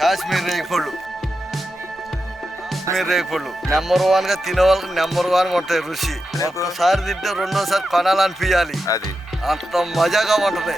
కాశ్మీర్ రేగిపళ్ళు కాశ్మీర్ రేగిపళ్ళు నెంబర్ వన్గా తినే వాళ్ళకి నెంబర్ వన్గా ఉంటాయి రుచి. ఒకసారి తింటే రెండోసారి కొనాలనిపించాలి అది. అంత మజాగా ఉంటది.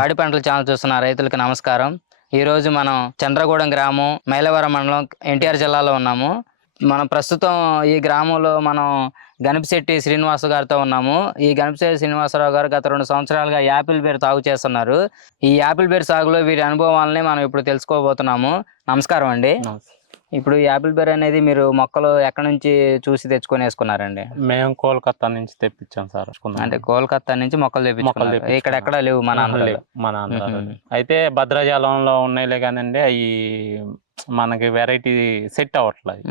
పాడి పంటల ఛానల్ చూస్తున్న రైతులకు నమస్కారం. ఈ రోజు మనం చంద్రగూడెం గ్రామం మైలవరం మండలం ఎన్టీఆర్ జిల్లాలో ఉన్నాము. మనం ప్రస్తుతం ఈ గ్రామంలో మనం గణపశెట్టి శ్రీనివాస గారితో ఉన్నాము. ఈ గణపశెట్టి శ్రీనివాసరావు గారు గత రెండు సంవత్సరాలుగా యాపిల్ బేర్ సాగు చేస్తున్నారు. ఈ యాపిల్ బేర్ సాగులో వీరి అనుభవాలని మనం ఇప్పుడు తెలుసుకోబోతున్నాము. నమస్కారం అండి. ఇప్పుడు యాపిల్ బేర్ అనేది మీరు మొక్కలు ఎక్కడి నుంచి చూసి తెచ్చుకొని వేసుకున్నారండి మేము కోల్కతా నుంచి తెప్పించాం సార్. అంటే కోల్కతా నుంచి మొక్కలు తెప్పించుకున్నాం. ఇక్కడ ఎక్కడ లేవు మన లేవు, మన. అయితే భద్రాచలంలో ఉన్నాయిలే కానండి అవి మనకి వెరైటీ సెట్ అవ్వట్లేదు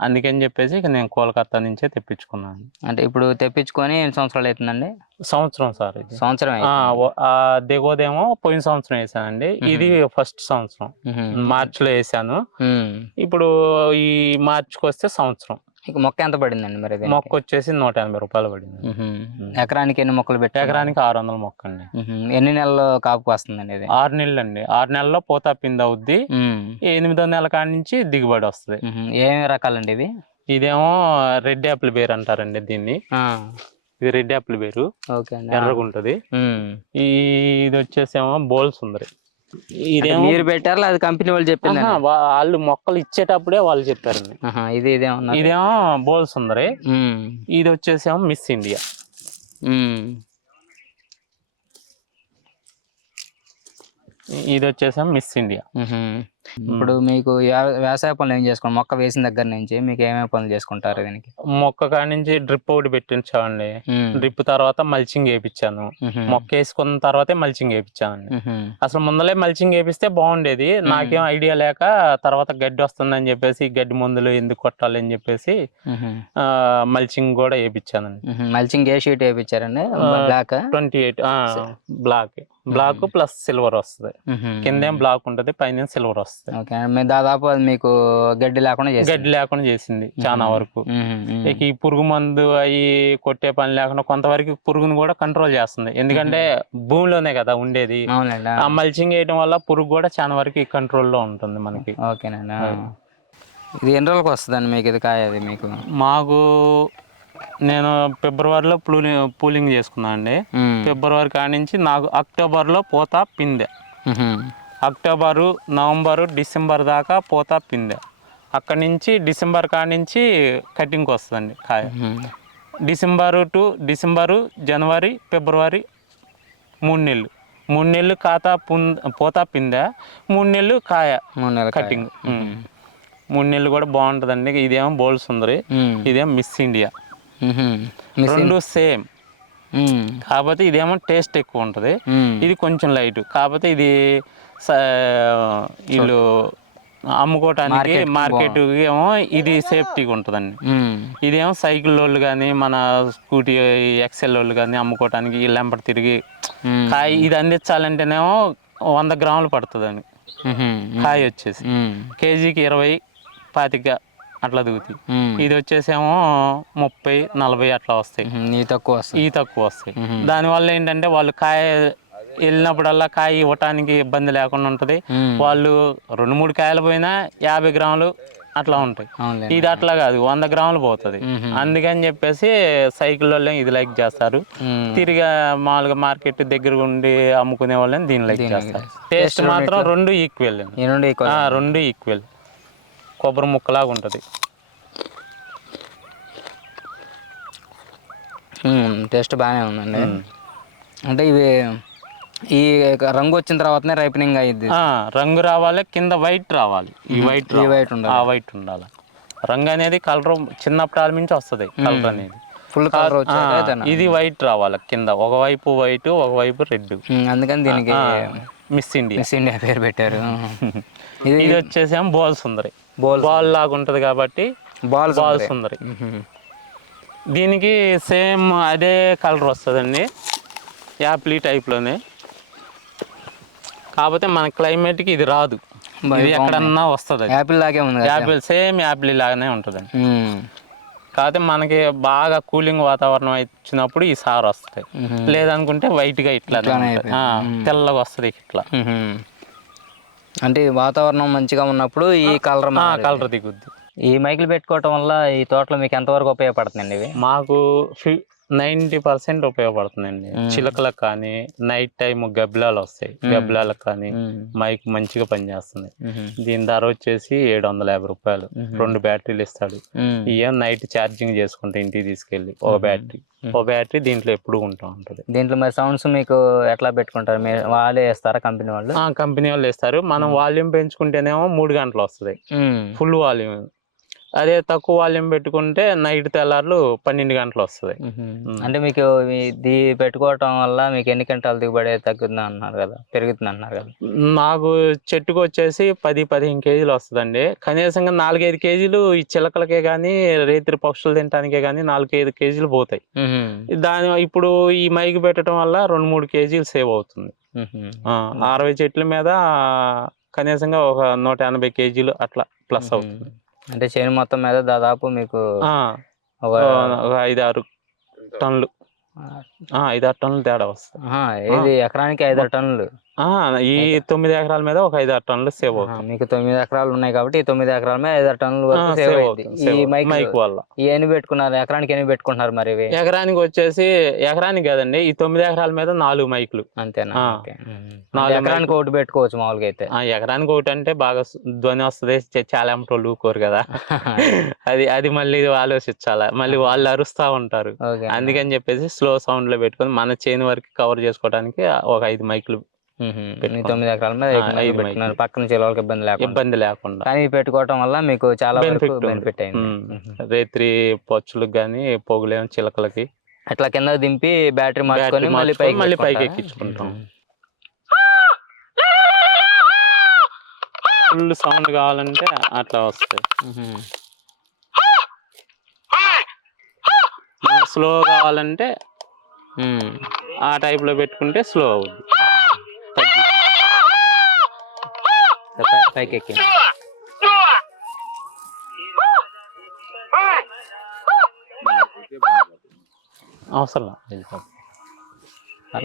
అందుకని చెప్పేసి ఇక నేను కోల్కతా నుంచే తెప్పించుకున్నాను. అంటే ఇప్పుడు తెప్పించుకొని ఎన్ని సంవత్సరాలు అవుతుందండి? సంవత్సరం సార్ ఇది. సంవత్సరం దిగోదేమో పోయిన సంవత్సరం వేసానండి. ఇది ఫస్ట్ సంవత్సరం. మ్మ్. మార్చ్లో వేసాను. ఇప్పుడు ఈ మార్చికి వస్తే సంవత్సరం. ఇక మొక్క ఎంత పడిందండి మరి దీనికి? మొక్క వచ్చేసి నూట ఎనభై రూపాయలు పడింది. ఎకరానికి ఎన్ని మొక్కలు పెట్టి ఎకరానికి ఆరు వందల మొక్క అండి. ఎన్ని నెలలు కాపుకు వస్తుందండి ఇది? ఆరు నెలలు అండి. ఆరు నెలల్లో పోతా పిండి అవుద్ది. ఎనిమిదో నెల కాడి నుంచి దిగుబడి వస్తుంది. మ్మ్. ఏమేమి రకాలండి ఇవి? ఇదేమో రెడ్ యాపిల్ బేర్ అంటారండి దీన్ని. ఇది రెడ్ యాపిల్ బేరు. ఓకే అండి. ఎర్రగా ఉంటది ఇది వచ్చేసేమో బోల్స్ ఉంది అంటే ఇదేమో మీరు పెట్టారు? అది కంపెనీ వాళ్ళు చెప్పింది? వాళ్ళు మొక్కలు ఇచ్చేటప్పుడే వాళ్ళు చెప్పారండి. ఇది ఇదేమన్నా ఇదేమో బోల్స్ ఉంది ఇది వచ్చేసేమో మిస్ ఇండియా. ఇది వచ్చేసేమో మిస్ ఇండియా. ఇప్పుడు మీకు వ్యా- వ్యవసాయ పనులు ఏం చేసుకోండి మొక్క వేసిన దగ్గర నుంచి మీకు ఏమేమి పనులు చేసుకుంటారు దీనికి? మొక్క కాడి నుంచి డ్రిప్ ఒకటి పెట్టించామండి. డ్రిప్ తర్వాత మల్చింగ్ వేయించాను. మొక్క వేసుకున్న తర్వాతే మల్చింగ్ వేయించానండి మ్మ్. అసలు ముందలే మల్చింగ్ వేపిస్తే బాగుండేది. నాకేం ఐడియా లేక తర్వాత గడ్డి వస్తుందని చెప్పేసి గడ్డి మందులు ఎందుకు కొట్టాలి అని చెప్పేసి. మల్చింగ్ కూడా వేయించానండి. మల్చింగ్ ఏ sheet వేయించారండి black twenty eight black. Black plus silver వస్తుంది. కిందేం బ్లాక్ ఉంటది పైన సిల్వర్ వస్తుంది. ఓకే మీరు దాదాపు అది మీకు గడ్డి లేకుండా చేసింది. గడ్డి లేకుండా చేసింది చాలా మ్మ్. వరకు మ్మ్. మ్మ్. ఇక ఈ పురుగు మందు అవి కొట్టే పని లేకుండా కొంతవరకు పురుగుని కూడా కంట్రోల్ చేస్తుంది ఎందుకంటే భూమిలోనే కదా ఉండేది ఆ మల్చింగ్ వేయడం వల్ల పురుగు కూడా చాలా వరకు కంట్రోల్లో ఉంటుంది మనకి ఓకేనండి ఆ. ఇది ఎన్ని రోజులకు వస్తుందండి మీకు ఇది కాయ అది మీకు మాకు నేను ఫిబ్రవరిలో పూలింగ్ పూలింగ్ చేసుకున్నాను అండి మ్మ్. ఫిబ్రవరి కాడి నుంచి నాకు అక్టోబర్లో పోతా పిందె మ్మ్. అక్టోబరు నవంబరు డిసెంబర్ దాకా పోతా పిందె. అక్కడి నుంచి డిసెంబర్ కాడి నుంచి కటింగ్కి వస్తుందండి కాయ. డిసెంబరు టు డిసెంబరు జనవరి ఫిబ్రవరి మూడు నెలలు. మూడు నెలలు పుం పోతా పిందె మూడు నెలలు కాయ మూడు నెలల. కటింగ్. మూడు నెలలు కూడా బాగుంటుందండి. ఇదేమో బోల్ సుందరి. ఇదేమో మిస్ ఇండియా. రెండు సేమ్. కాకపోతే ఇదేమో టేస్ట్ ఎక్కువ ఉంటుంది. ఇది కొంచెం లైట్. కాకపోతే ఇది వీళ్ళు అమ్ముకోవటానికి మార్కెట్ ఏమో ఇది సేఫ్టీగా ఉంటుందండి. ఇదేమో సైకిల్ వాళ్ళు కానీ మన స్కూటీ ఎక్సెల్ వాళ్ళు కానీ అమ్ముకోవటానికి వీళ్ళెంపటి తిరిగి మ్మ్. కాయ ఇది అందించాలంటేనేమో వంద గ్రాములు పడుతుందండి. కాయ వచ్చేసి. కేజీకి ఇరవై పాతిక అట్లా దిగుతాయి. ఇది వచ్చేసేమో ముప్పై నలభై అట్లా వస్తాయి. ఈ తక్కువ వస్తుంది ఈ తక్కువ వస్తాయి. దానివల్ల ఏంటంటే వాళ్ళు కాయ వెళ్ళినప్పుడల్లా కాయ ఇవ్వటానికి ఇబ్బంది లేకుండా ఉంటుంది. వాళ్ళు రెండు మూడు కాయలు పోయినా యాభై గ్రాములు అట్లా ఉంటాయి. ఇది అట్లా కాదు వంద గ్రాములు పోతుంది. అందుకని చెప్పేసి సైకిల్ వాళ్ళే ఇది లైక్ చేస్తారు. తిరిగి మామూలుగా మార్కెట్ దగ్గర ఉండి అమ్ముకునే వాళ్ళని దీన్ని లైక్ చేస్తారు. టేస్ట్ మాత్రం రెండు ఈక్వల్ రెండు ఈక్వల్ కొబ్బరి ముక్కలాగా ఉంటుంది. టేస్ట్ బాగానే ఉందండి. అంటే ఇవి ఈ రంగు వచ్చిన తర్వాతనే రైపనింగ్ అయ్యిద్ది ఆ, రంగు రావాలి కింద వైట్ రావాలి. ఈ వైట్ ఈ వైట్ ఉండాలి. ఆ వైట్ ఉండాలి. రంగు అనేది కలర్ చిన్నప్పటి నుంచి వస్తుంది కలర్ అనేది. ఫుల్ కలర్ ఇది వైట్ రావాలి కింద. ఒకవైపు వైట్ ఒకవైపు రెడ్ అందుకని దీనికి మిస్ ఇండియా మిస్ ఇండియా పేరు పెట్టారు. ఇది వచ్చేసేమో బాల్ సుందరి. Ball బాల్ లాగా ఉంటది కాబట్టి బాల్ బాల్ సుందరి. దీనికి సేమ్ అదే కలర్ వస్తుందండి. యాపిల్ టైప్లోనే కాకపోతే మన క్లైమేట్కి ఇది రాదు. ఇది ఎక్కడన్నా వస్తుంది. యాపిల్ లాగే ఉంది యాపిల్ సేమ్ యాపిల్ లాగానే ఉంటుందండి ఉమ్, కాకపోతే మనకి బాగా కూలింగ్ వాతావరణం వచ్చినప్పుడు ఈ సార్ వస్తుంది. లేదనుకుంటే వైట్గా ఇట్లా తెల్లగా వస్తుంది ఇట్లా. అంటే వాతావరణం మంచిగా ఉన్నప్పుడు ఈ కలర్ కలర్ దిగుద్ది. ఈ మైకులు పెట్టుకోవటం వల్ల ఈ తోటలో మీకు ఎంతవరకు ఉపయోగపడుతుందండి ఇవి? మాకు నైంటీ పర్సెంట్ ఉపయోగపడుతుందండి. చిలకలకు కానీ నైట్ టైం గబ్బిలాలు వస్తాయి. గబ్బిలాలకు కానీ మైక్ మంచిగా పనిచేస్తుంది. దీని ధర వచ్చేసి ఏడు వందల యాభై రూపాయలు. రెండు బ్యాటరీలు ఇస్తాడు. ఇక నైట్ ఛార్జింగ్ చేసుకుంటే ఇంటికి తీసుకెళ్ళి ఒక బ్యాటరీ. ఒక బ్యాటరీ దీంట్లో ఎప్పుడు ఉంటా ఉంటుంది. దీంట్లో మరి సౌండ్స్ మీకు ఎట్లా పెట్టుకుంటారు? మీరు వాళ్ళే వేస్తారా కంపెనీ వాళ్ళు? ఆ కంపెనీ వాళ్ళు ఇస్తారు మనం వాల్యూమ్ పెంచుకుంటేనేమో మూడు గంటలు వస్తుంది. Full volume. అదే తక్కువ వాల్యూమ్ పెట్టుకుంటే నైట్ తెల్లార్లు పన్నెండు గంటలు వస్తుంది. అంటే మీకు ఇది పెట్టుకోవటం వల్ల మీకు ఎన్ని గంటలు దిగుబడి తగ్గుతుంది అన్నారు కదా పెరుగుతుంది అన్నారు కదా. నాకు చెట్టుకు వచ్చేసి పది పదిహేను కేజీలు వస్తుందండి. కనీసంగా నాలుగైదు కేజీలు ఈ చిలకలకే కానీ రేతిరి పక్షులు తినడానికే కానీ నాలుగైదు కేజీలు పోతాయి. దాని ఇప్పుడు ఈ మైక్ పెట్టడం వల్ల రెండు మూడు కేజీలు సేవ్ అవుతుంది. అరవై చెట్ల మీద కనీసంగా ఒక నూట ఎనభై కేజీలు అట్లా ప్లస్ అవుతుంది. అంటే చేను మొత్తం మీద దాదాపు మీకు ఒక ఐదు ఆరు టన్నులు. ఆ, ఐదు ఆరు టన్నులు తేడా వస్తుంది. ఇది ఎకరానికి ఐదారు టన్నులు? ఈ తొమ్మిది ఎకరాల మీద ఒక ఐదు ఆరు టన్నులు సేవ్ అవుతుంది. మీకు తొమ్మిది ఎకరాలు ఉన్నాయి కాబట్టి ఈ తొమ్మిది ఎకరాల మీద ఐదారు టన్నుల వరకు సేవ్ అవుతుంది, ఈ. మైక్ మైక్ వల్ల. ఈ ఎన్ని పెట్టుకున్నారు? ఎకరానికి ఎన్ని పెట్టుకుంటున్నారు మరి ఎకరానికి వచ్చేసి ఎకరానికి కదండి ఈ తొమ్మిది ఎకరాల మీద నాలుగు మైకులు. అంతేనా. నాలుగు ఎకరానికి ఒకటి పెట్టుకోవచ్చు మామూలుగా అయితే. ఆ ఎకరానికి ఒకటి అంటే బాగా ధ్వని వస్తుంది చాలా అమ్మటోళ్ళు ఊరుకోరు కదా. అది అది మళ్ళీ ఆలోచించాలా? మళ్ళీ వాళ్ళు అరుస్తా ఉంటారు. అందుకని చెప్పేసి స్లో సౌండ్లో పెట్టుకొని మన చేను వరకు కవర్ చేసుకోవడానికి ఒక ఐదు మైకులు తొమ్మిది ఎకరాల మీద ఐదు మైకులు. పక్కన చిలవలకి ఇబ్బంది లేకుండా ఇబ్బంది లేకుండా కానీ పెట్టుకోవటం వల్ల మీకు చాలా బెనిఫిట్ అయింది. రేత్రి పచ్చులకు కానీ పొగులేం చిలకలకి అట్లా కింద దింపి బ్యాటరీ మార్చుకొని మళ్ళీ పైకి మళ్ళీ పైకి? ఎక్కించుకుంటాం. ఫుల్ సౌండ్ కావాలంటే అట్లా వస్తాయి. స్లో కావాలంటే. ఆ టైప్లో పెట్టుకుంటే స్లో అవుద్ది పైకి అవసరం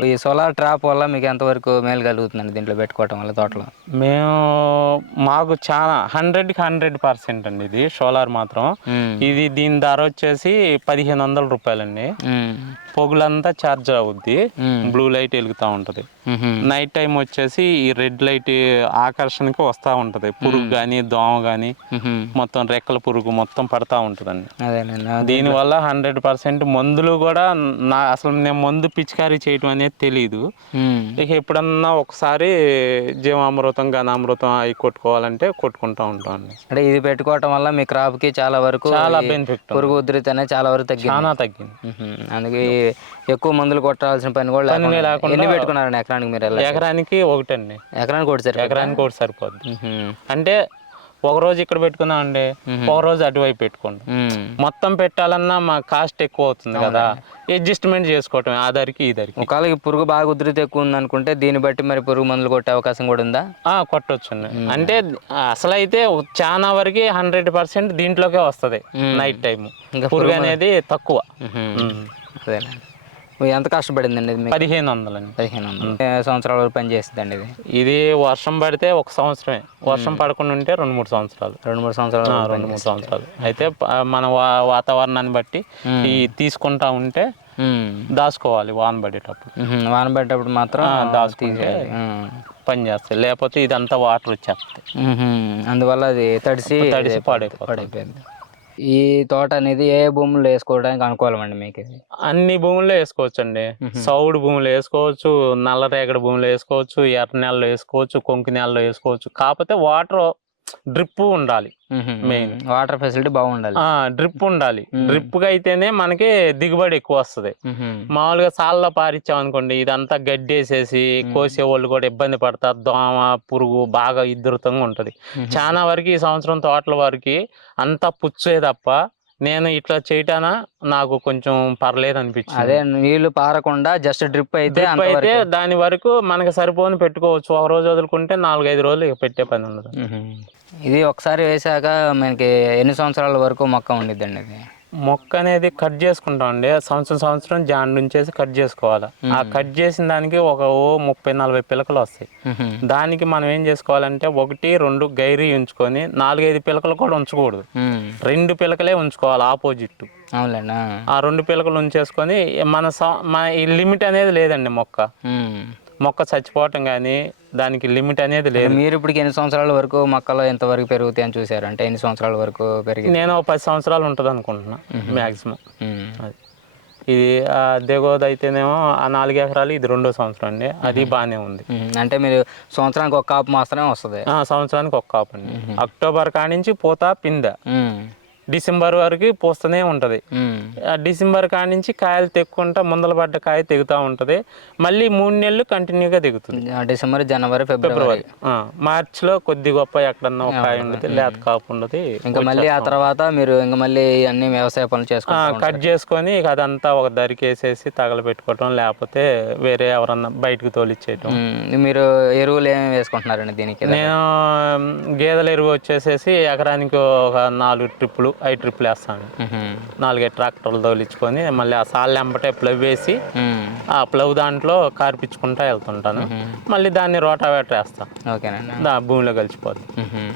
ఈ సోలార్ ట్రాప్ వల్ల మీకు ఎంతవరకు మేలు కలుగుతుందండి దీంట్లో పెట్టుకోవటం వల్ల తోటలో మేము మాకు చాలా హండ్రెడ్కి హండ్రెడ్ పర్సెంట్ అండి ఇది సోలార్ మాత్రం. ఇది దీని ధర వచ్చేసి పదిహేను వందల రూపాయలండి. పొగులంతా ఛార్జ్ అవుద్ది. బ్లూ లైట్ వెలుగుతూ ఉంటుంది. నైట్ టైం వచ్చేసి ఈ రెడ్ లైట్ ఆకర్షణకి వస్తూ ఉంటుంది. పురుగు కానీ దోమ కానీ. మొత్తం రెక్కల పురుగు మొత్తం పడతా ఉంటుందండి. దీనివల్ల హండ్రెడ్ పర్సెంట్ మందులు కూడా నా అసలు నేను మందు పిచికారీ చేయటం అనేది తెలియదు. ఇక ఎప్పుడన్నా ఒకసారి జీవామృతం ఘనామృతం అవి కొట్టుకోవాలంటే కొట్టుకుంటా ఉంటాం అండి. అంటే ఇది పెట్టుకోవటం వల్ల మీ క్రాప్కి చాలా వరకు చాలా బెనిఫిట్ పురుగు ఉధృతి అనేది చాలా వరకు తగ్గింది. చాలా తగ్గింది. అందుకే ఎక్కువ మందులు కొట్టాల్సిన పని కూడా ఎన్ని పెట్టుకున్నారండి ఎకరానికి మీరు ఎకరానికి ఒకటండి. ఎకరానికి ఒకటి సరిపోతుందా? ఎకరానికి ఒకటి సరిపోద్ది. అంటే ఒక రోజు ఇక్కడ పెట్టుకుందాం అండి ఒక రోజు అటువైపు పెట్టుకోండి. మొత్తం పెట్టాలన్నా మా కాస్ట్ ఎక్కువ అవుతుంది కదా. అడ్జస్ట్మెంట్ చేసుకోవటం ఆ ధరికి ఈ ధరికి. ఒకవేళ పురుగు బాగా ఉధృతి ఎక్కువ ఉంది అనుకుంటే దీన్ని బట్టి మరి పురుగు మందులు కొట్టే అవకాశం కూడా ఉందా? ఆ, కొట్టొచ్చండి. అంటే అసలు అయితే చాలా వరకు హండ్రెడ్ పర్సెంట్ దీంట్లోకే వస్తుంది నైట్ టైం ఇంకా పురుగు అనేది తక్కువ. ఉహుం. ఉమ్. అదేనా ఎంత కష్టపడిందండి ఇది మీకు? పదిహేను వందలండి పదిహేను వందలు ఏ సంవత్సరాల వరకు పని చేస్తుందండి ఇది? ఇది వర్షం పడితే ఒక సంవత్సరమే. వర్షం పడకుండా ఉంటే రెండు మూడు సంవత్సరాలు. రెండు మూడు సంవత్సరాల ఆ, వరకు రెండు మూడు సంవత్సరాలు. అయితే ప- మన వా- వాతావరణాన్ని బట్టి ఈ తీసుకుంటా ఉంటే ఉమ్. దాచుకోవాలి వాన పడేటప్పుడు. ఉహుం. వాన పడ్డప్పుడు మాత్రం ఆ, దాచుకుంటే తీసేయాలి. ఉమ్. పని చేస్తాయి లేకపోతే ఇదంతా వాటర్ వచ్చేస్తాయి ఉహుం. అందువల్ల అది తడిసి తడిసి పాడైపోతుంది. పడైపోయింది. ఈ తోట అనేది ఏ భూములు వేసుకోవడానికి అనుకూలమండి మీకు? అన్ని భూముల్లో వేసుకోవచ్చండి. సౌడు భూములు వేసుకోవచ్చు నల్ల రేగడి భూములు వేసుకోవచ్చు ఎర్ర నేలలో వేసుకోవచ్చు కొంకి నేలలో వేసుకోవచ్చు. కాకపోతే వాటర్ డ్రిప్ ఉండాలి Main. వాటర్ ఫెసిలిటీ బాగుండాలి ఆ డ్రిప్ ఉండాలి. డ్రిప్గా అయితేనే మనకి దిగుబడి ఎక్కువ వస్తది మ్మ్. మామూలుగా సాల్లో పారిచ్చాం అనుకోండి ఇదంతా గడ్డేసేసి. కోసే వాళ్ళు కూడా ఇబ్బంది పడతారు దోమ పురుగు బాగా ఇద్దరుతంగా ఉంటది. చాలా వరకు ఈ సంవత్సరం తోటల వరకు అంతా పుచ్చే తప్ప నేను ఇట్లా చేయటాన నాకు కొంచెం పర్లేదు అనిపించింది అదే నీళ్ళు పారకుండా జస్ట్ డ్రిప్ అయితే అయితే దాని వరకు మనకి సరిపోని పెట్టుకోవచ్చు ఒక రోజు వదులుకుంటే నాలుగైదు రోజులు పెట్టే పని ఉండదు. ఇది ఒకసారి వేసాక మనకి ఎన్ని సంవత్సరాల వరకు మొక్క ఉండిద్దండి ఇది మొక్క అనేది కట్ చేసుకుంటాం అండి సంవత్సరం సంవత్సరం జాన్ నుంచేసి కట్ చేసుకోవాలి ఆ. కట్ చేసిన దానికి ఒక ఓ ముప్పై నలభై పిలకలు వస్తాయి. దానికి మనం ఏం చేసుకోవాలంటే ఒకటి రెండు గైరీ ఉంచుకొని నాలుగైదు పిలకలు కూడా ఉంచకూడదు. రెండు పిలకలే ఉంచుకోవాలి ఆపోజిట్ అవునులేండి ఆ. రెండు పిలకలు ఉంచేసుకొని మన మన ఈ లిమిట్ అనేది లేదండి మొక్క. మొక్క చచ్చిపోవటం కానీ దానికి లిమిట్ అనేది లేదు. మీరు ఇప్పుడు ఎన్ని సంవత్సరాల వరకు మొక్కలు ఎంతవరకు పెరుగుతాయి అని చూసారు అంటే ఎన్ని సంవత్సరాల వరకు పెరిగి నేను ఒక పది సంవత్సరాలు ఉంటుంది అనుకుంటున్నా మ్యాక్సిమం ఇది దిగోది అయితేనేమో ఆ నాలుగు ఎకరాలు ఇది రెండో సంవత్సరం అండి. అది బాగానే ఉంది. అంటే మీరు సంవత్సరానికి ఒక కాపు మాత్రమే వస్తుంది. సంవత్సరానికి ఒక కాపు అండి. అక్టోబర్ కానించి పూత పిందె. డిసెంబర్ వరకు పూస్తూనే ఉంటుంది. డిసెంబర్ కానించి కాయలు తెక్కుంటా ముందల పడ్డ కాయ తెగుతూ ఉంటుంది. మళ్ళీ మూడు నెలలు కంటిన్యూగా దిగుతుంది ఆ, డిసెంబర్ జనవరి ఫిబ్రవరి. మార్చిలో కొద్ది గొప్ప ఎక్కడన్నా ఒక కాయ ఉండదు లేత కాపు ఉండదు ఇంకా మళ్ళీ ఆ తర్వాత మీరు ఇంకా మళ్ళీ అన్ని వ్యవసాయ పనులు ఆ, చేసుకుంటారు కట్ చేసుకొని ఇక అదంతా ఒక దరికి వేసేసి తగలబెట్టుకోవటం లేకపోతే వేరే ఎవరన్నా బయటకు తోలిచ్చేయటం. మీరు ఎరువులు ఏమేమి వేసుకుంటున్నారండి దీనికి? నేను గేదెల ఎరువు వచ్చేసేసి ఎకరానికి ఒక నాలుగు ట్రిప్పులు. ఐదు ట్రిప్పులు వేస్తాను. నాలుగైదు ట్రాక్టర్లు తోలించుకొని మళ్ళీ ఆ సాళ్ళు ఎంబటే ప్లవ్ వేసి. ఆ ప్లవ్ దాంట్లో కార్పించుకుంటా వెళ్తుంటాను. మళ్ళీ దాన్ని రోటావేటర్ వేస్తాను ఓకేనండి దా భూమిలో కలిసిపోద్ది. మ్మ్.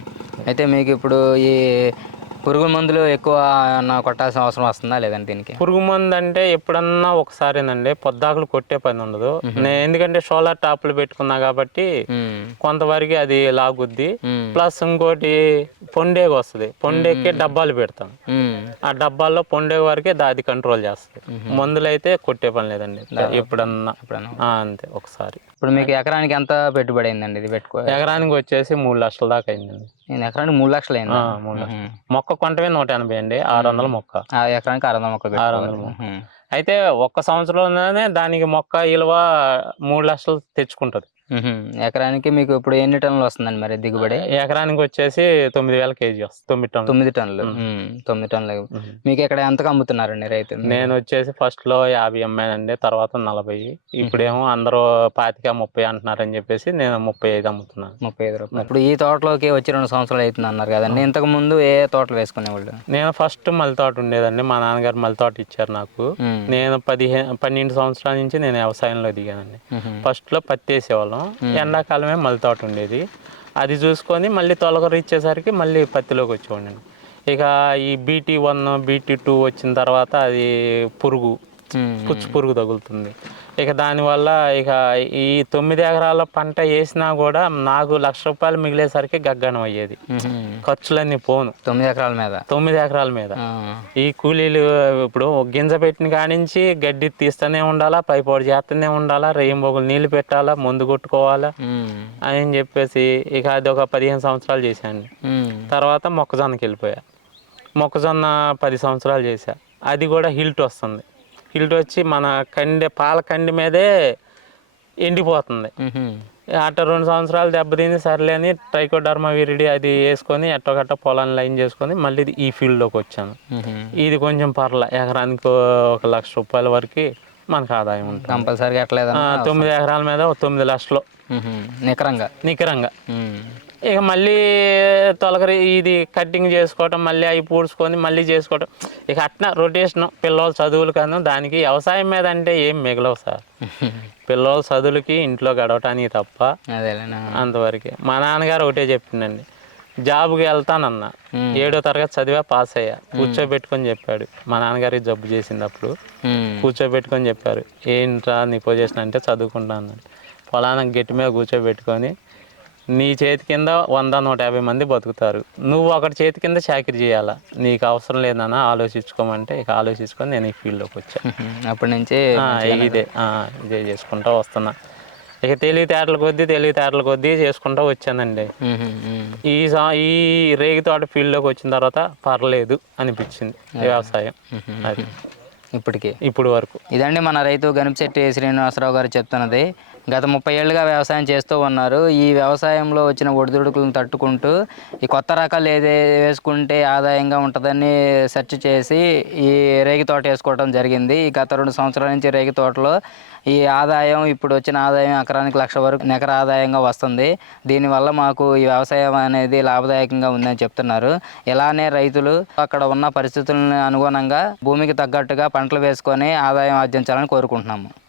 అయితే మీకు ఇప్పుడు ఈ పురుగు మందులు ఎక్కువ కొట్టాల్సిన అవసరం వస్తుందా లేదండి దీనికి? పురుగు మందు అంటే ఎప్పుడన్నా ఒకసారినండి. పొద్దాకులు కొట్టే పని ఉండదు. నేను ఎందుకంటే సోలార్ టాప్లు పెట్టుకున్నా కాబట్టి. కొంతవరకు అది లాగుద్ది. ప్లస్ ఇంకోటి పొండేగ వస్తుంది. పొండేకే డబ్బాలు పెడతాం. ఆ డబ్బాల్లో పొండే వరకే అది కంట్రోల్ చేస్తుంది. మందులు అయితే కొట్టే పని లేదండి. ఎప్పుడన్నా. అంతే ఒకసారి. ఇప్పుడు మీకు ఎకరానికి ఎంత పెట్టుబడి అయిందండి ఇది పెట్టుకో? ఎకరానికి వచ్చేసి మూడు లక్షల దాకా అయిందండి. నేను ఎకరానికి మూడు లక్షలు అయింది? మూడు లక్షలు. మొక్క కొంటమే నూట ఎనభై అండి ఆరు వందల మొక్క. ఆ ఎకరానికి ఆరు వందల మొక్కలు ఆరు వందల. అయితే ఒక్క సంవత్సరంలోనే దానికి మొక్క విలువ మూడు లక్షలు తెచ్చుకుంటది. ఎకరానికి మీకు ఇప్పుడు ఎన్ని టన్నులు వస్తుందండి మరి దిగుబడి? ఎకరానికి వచ్చేసి తొమ్మిది వేల కేజీ వస్తుంది తొమ్మిది టన్నులు. తొమ్మిది టన్నులు. మ్మ్. తొమ్మిది టన్నులు మ్మ్. మీకు ఇక్కడ ఎంతకు అమ్ముతున్నారండి రైతు? నేను వచ్చేసి ఫస్ట్లో యాభై అమ్మానండి తర్వాత నలభై. ఇప్పుడేమో అందరూ పాతిక ముప్పై అంటున్నారని చెప్పేసి నేను ముప్పై ఐదు అమ్ముతున్నాను. ముప్పై ఐదు రూపాయలు. ఇప్పుడు ఈ తోటలోకి వచ్చి రెండు సంవత్సరాలు అవుతుంది అన్నారు కదండి ఇంతకు ముందు ఏ తోటలు వేసుకునేవాళ్ళు? నేను ఫస్ట్ మల్లి తోట ఉండేదండి మా నాన్నగారు మల్లి తోట ఇచ్చారు నాకు. మ్మ్. నేను పదిహేను పన్నెండు సంవత్సరాల నుంచి నేను వ్యవసాయంలో దిగానండి. మ్మ్. ఫస్ట్లో పత్తి వేసేవాళ్ళం. ఎండాకాలమే మల్లి తోట ఉండేది. అది చూసుకొని మళ్ళీ తొలకరు ఇచ్చేసరికి మళ్ళీ పత్తిలోకి వచ్చేవాడిని. ఇక ఈ బీటీ వన్ బీటీ టూ వచ్చిన తర్వాత అది పురుగు. పుచ్చు పురుగు తగులుతుంది. ఇక దానివల్ల ఇక ఈ తొమ్మిది ఎకరాల పంట వేసినా కూడా నాకు లక్ష రూపాయలు మిగిలేసరికి గగ్గనం అయ్యేది. ఖర్చులన్నీ పోను. తొమ్మిది ఎకరాల మీద? తొమ్మిది ఎకరాల మీద. ఈ కూలీలు ఇప్పుడు గింజ పెట్టిన కానించి గడ్డి తీస్తూనే ఉండాలా పైపోడు చేస్తూనే ఉండాలా రెయ్యం బొగులు నీళ్ళు పెట్టాలా మందు కొట్టుకోవాలా. అని చెప్పేసి ఇక అది ఒక పదిహేను సంవత్సరాలు చేశాను. తర్వాత మొక్కజొన్నకి వెళ్ళిపోయా. మొక్కజొన్న పది సంవత్సరాలు చేశా. అది కూడా హిల్ట్ వస్తుంది. హిల్ట్ వచ్చి మన కండె పాల కండి మీదే ఎండిపోతుంది. అట్ట రెండు సంవత్సరాలు దెబ్బతింది సర్లే అని ట్రైకోడర్మా విరిడి అది వేసుకొని ఎట్టగట్ట పొలాన్ని లైన్ చేసుకొని మళ్ళీ ఈ ఫీల్డ్లోకి వచ్చాను. ఇది కొంచెం పర్ల ఎకరానికి ఒక లక్ష రూపాయల వరకు మనకు ఆదాయం ఉంటుంది కంపల్సరీగా ఎట్లేదన్నా తొమ్మిది ఎకరాల మీద తొమ్మిది లక్షలు. నికరంగా నికరంగా. ఇక మళ్ళీ తొలకరి ఇది కటింగ్ చేసుకోవటం మళ్ళీ అవి పూడ్చుకొని మళ్ళీ చేసుకోవటం. ఇక అట్లా రొటేషన్ పిల్లల చదువులు కాను దానికి వ్యవసాయం మీద అంటే ఏం మిగలవు సార్. పిల్లల చదువులకి ఇంట్లో గడవటానికి తప్ప అంతవరకే. మా నాన్నగారు ఒకటే చెప్పిండండి జాబ్కి వెళ్తానన్నా. ఏడో తరగతి చదివా పాస్ అయ్యా. కూర్చోబెట్టుకొని చెప్పాడు. మా నాన్నగారికి జబ్బు చేసింది అప్పుడు. కూర్చోబెట్టుకొని చెప్పారు. ఏంట్రా నీ పొజిషన్ అంటే చదువుకుంటా అన్నాడు. పొలానికి గట్టి మీద కూర్చోబెట్టుకొని నీ చేతి కింద వంద నూట యాభై మంది బతుకుతారు. నువ్వు ఒకటి చేతి కింద చాకరీ చేయాలా? నీకు అవసరం లేదన్నా ఆలోచించుకోమంటే ఇక ఆలోచించుకొని నేను ఈ ఫీల్డ్లోకి వచ్చాను అప్పటి నుంచి ఇదే ఇదే చేసుకుంటా వస్తున్నా. ఇక తెలివితేటల కొద్దీ తెలివితేటల కొద్దీ చేసుకుంటా వచ్చానండి. ఈ సా- ఈ రేగి తోట ఫీల్డ్లోకి వచ్చిన తర్వాత పర్లేదు అనిపించింది వ్యవసాయం. అది. ఇప్పటికి. ఇప్పుడు వరకు. ఇదండి మన రైతు గణపశెట్టి శ్రీనివాసరావు గారు చెప్తున్నది. గత ముప్పై ఏళ్ళుగా వ్యవసాయం చేస్తూ ఉన్నారు. ఈ వ్యవసాయంలో వచ్చిన ఒడిదుడుకులను తట్టుకుంటూ ఈ కొత్త రకాలు ఏది వేసుకుంటే ఆదాయంగా ఉంటుందని సెర్చ్ చేసి ఈ రేగి తోట వేసుకోవడం జరిగింది. గత రెండు సంవత్సరాల నుంచి రేగి తోటలో ఈ ఆదాయం ఇప్పుడు వచ్చిన ఆదాయం ఎకరానికి లక్ష వరకు నికర ఆదాయంగా వస్తుంది. దీనివల్ల మాకు ఈ వ్యవసాయం అనేది లాభదాయకంగా ఉందని చెప్తున్నారు. ఇలానే రైతులు అక్కడ ఉన్న పరిస్థితులను అనుగుణంగా భూమికి తగ్గట్టుగా పంటలు వేసుకొని ఆదాయం ఆర్జించాలని కోరుకుంటున్నాము.